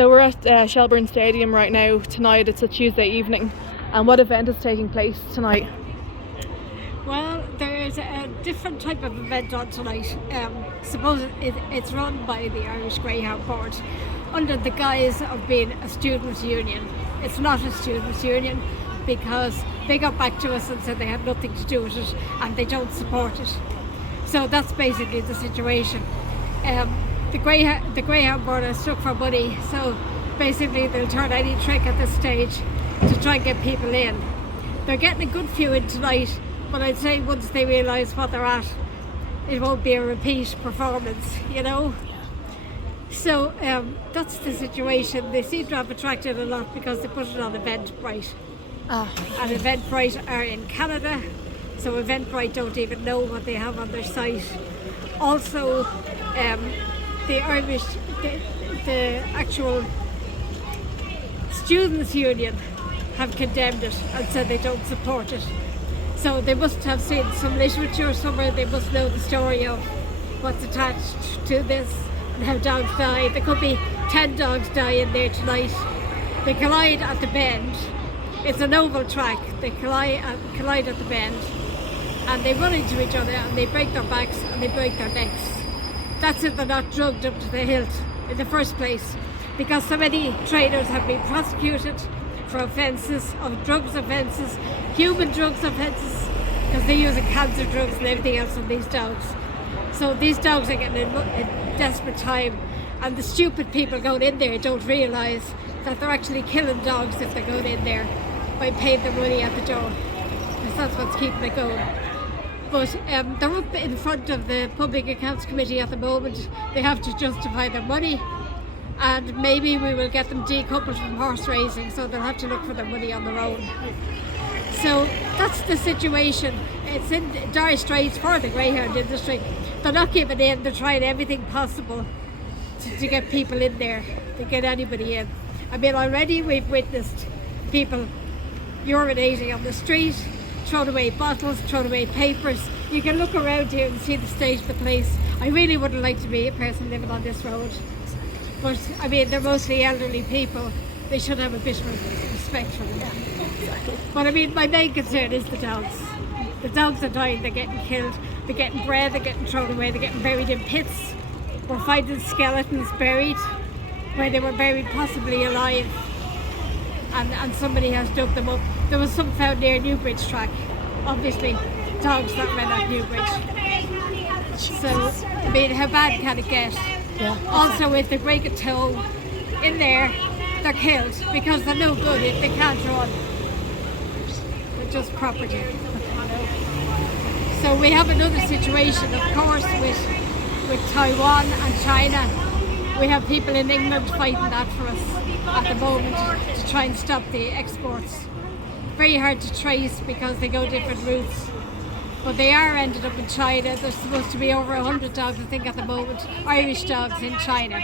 So we're at Shelbourne Stadium right now. Tonight it's a Tuesday evening. And what event is taking place tonight? Well, there is a different type of event on tonight. Suppose it's run by the Irish Greyhound Board under the guise of being a students' union. It's not a students' union because they got back to us and said they had nothing to do with it and they don't support it. So that's basically the situation. The Greyhound Board are stuck for money, so basically they'll turn any trick at this stage to try and get people in. They're getting a good few in tonight, but I'd say once they realise what they're at, it won't be a repeat performance, you know? So that's the situation. They seem to have attracted a lot because they put it on Eventbrite. And Eventbrite are in Canada, so Eventbrite don't even know what they have on their site. Also, the actual students' union have condemned it and said they don't support it. So they must have seen some literature somewhere. They must know the story of what's attached to this and how dogs die. There could be 10 dogs dying there tonight. They collide at the bend. It's an oval track. They collide at the bend and they run into each other and they break their backs and they break their necks. That's if they're not drugged up to the hilt in the first place, because so many trainers have been prosecuted for offences of drugs offences, human drugs offences, because they're using cancer drugs and everything else on these dogs. So these dogs are getting in desperate time, and the stupid people going in there don't realise that they're actually killing dogs if they're going in there by paying the money at the door, because that's what's keeping it going. But they're up in front of the Public Accounts Committee at the moment. They have to justify their money, and maybe we will get them decoupled from horse racing, so they'll have to look for their money on their own. So that's the situation. It's in dire straits for the greyhound industry. They're not giving in. They're trying everything possible to get people in there, to get anybody in. I mean, already we've witnessed people urinating on the street, throwing away bottles, throwing away papers. You can look around here and see the state of the place. I really wouldn't like to be a person living on this road. But I mean, they're mostly elderly people. They should have a bit of respect for them. But I mean, my main concern is the dogs. The dogs are dying, they're getting killed, they're getting bred, they're getting thrown away, they're getting buried in pits. We're finding skeletons buried where they were buried possibly alive. And somebody has dug them up. There was some found near Newbridge track. Obviously, dogs that ran at Newbridge. So, I mean, how bad can it get? Yeah. Also, if they break a toe in there, they're killed because they're no good if they can't run. They're just property. So we have another situation, of course, with Taiwan and China. We have people in England fighting that for us at the moment to try and stop the exports. Very hard to trace because they go different routes. But they are ended up in China. There's supposed to be over 100 dogs, I think, at the moment, Irish dogs in China.